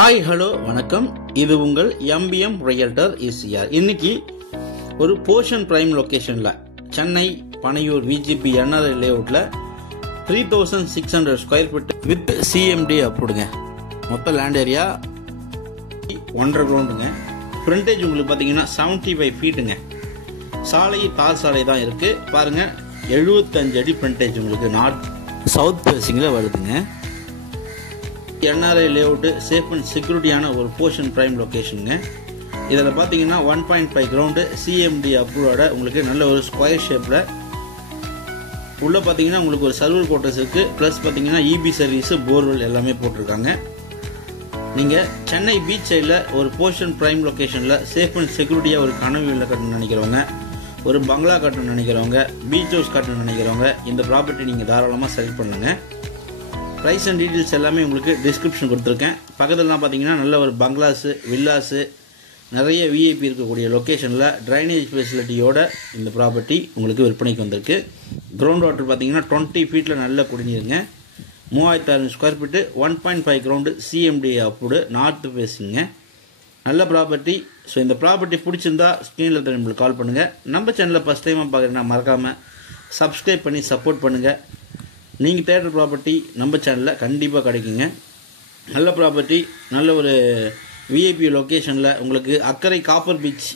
Hi hello வணக்கம். இது உங்கள் MBM ரியல்டர் ECR. இன்னைக்கு ஒரு போர்ஷன் பிரைம் லொகேஷன்ல சென்னை பனையூர் VGP NRI லேஅவுட்ல 3600 ஸ்கொயர் ஃபீட் வித் CMD அப்ரூவ்டுங்க. மொத்த லேண்ட் ஏரியா 1.5 கிரவுண்டுங்க. ஃப்ரண்டேஜ் உங்களுக்கு பாத்தீங்கன்னா 75 ஃபீட்டுங்க. சாலை தார் சாலை தான் இருக்கு பாருங்க. 75 அடி ஃப்ரண்டேஜ் உங்களுக்கு நார்த் சவுத் ஃபேசிங்ல வருதுங்க. NRI லேஅவுட் சேஃப் அண்ட் செக்யூரிட்டியான ஒரு போர்ஷன் பிரைம் லொகேஷனுங்க. இதில் பார்த்தீங்கன்னா 1.5 கிரவுண்டு CMD அப்ரூவோட உங்களுக்கு நல்ல ஒரு ஸ்கொயர் ஷேப்ல உள்ள பார்த்தீங்கன்னா உங்களுக்கு ஒரு சர்வர் குவார்டர்ஸ் இருக்கு. பிளஸ் பார்த்தீங்கன்னா EB சர்வீஸ் போர்வெல் எல்லாமே போட்டிருக்காங்க. நீங்க சென்னை பீச் சைடில் ஒரு போர்ஷன் பிரைம் லொகேஷன்ல சேஃப் அண்ட் செக்யூரிட்டியா ஒரு கனவு வீட்டில் கட்டணும்னு நினைக்கிறவங்க, ஒரு பங்களா கட்டணும்னு நினைக்கிறவங்க, பீச் ஹவுஸ் கட்டணும்னு நினைக்கிறவங்க இந்த ப்ராப்பர்ட்டி நீங்க தாராளமாக செலக்ட் பண்ணுங்க. ப்ரைஸ் அண்ட் டீட்டெயில்ஸ் எல்லாமே உங்களுக்கு டிஸ்கிரிப்ஷன் கொடுத்துருக்கேன். பக்கத்துலலாம் பார்த்தீங்கன்னா நல்ல ஒரு பங்களாஸு வில்லாஸு நிறைய VIP இருக்கக்கூடிய லொக்கேஷனில் ட்ரைனேஜ் ஃபெசிலிட்டியோட இந்த ப்ராப்பர்ட்டி உங்களுக்கு விற்பனைக்கு வந்திருக்கு. கிரவுண்ட் வாட்டர் பார்த்தீங்கன்னா 20 ஃபீட்டில் நல்ல குடிநீருங்க. 3600 square feet 1.5 ground CMD approved north ஃபேஸிங்க. நல்ல ப்ராப்பர்ட்டி. ஸோ இந்த ப்ராப்பர்ட்டி பிடிச்சிருந்தா ஸ்க்ரீனில் நம்மளுக்கு கால் பண்ணுங்கள். நம்ம சேனலில் ஃபஸ்ட் டைமாக பார்க்குறீங்கன்னா மறக்காமல் சப்ஸ்கிரைப் பண்ணி சப்போர்ட் பண்ணுங்கள். நீங்கள் தேடுற ப்ராப்பர்ட்டி நம்ம சேனலில் கண்டிப்பாக கிடைக்குங்க. நல்ல ப்ராப்பர்ட்டி, நல்ல ஒரு VIP லொக்கேஷனில் உங்களுக்கு அக்கறை காப்பர் பீச்,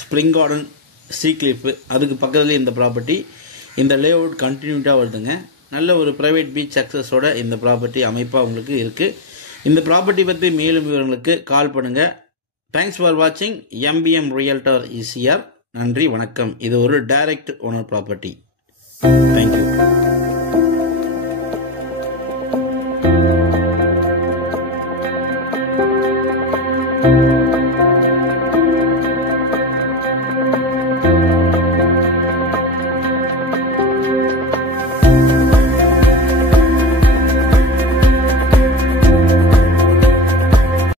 ஸ்ப்ரிங் கார்டன், சீ கிளிஃப் அதுக்கு பக்கத்துலேயே இந்த ப்ராப்பர்ட்டி இந்த லேஅவுட் கண்டினியூட்டாக வருதுங்க. நல்ல ஒரு ப்ரைவேட் பீச் அக்சஸோட இந்த ப்ராப்பர்ட்டி அமைப்பாக உங்களுக்கு இருக்குது. இந்த ப்ராப்பர்ட்டி பற்றி மேலும் விவரங்களுக்கு கால் பண்ணுங்கள். தேங்க்ஸ் ஃபார் வாட்சிங் MBM ரியல்டர் ECR. நன்றி, வணக்கம். இது ஒரு டைரக்ட் ஓனர் ப்ராப்பர்ட்டி. தேங்க்யூ.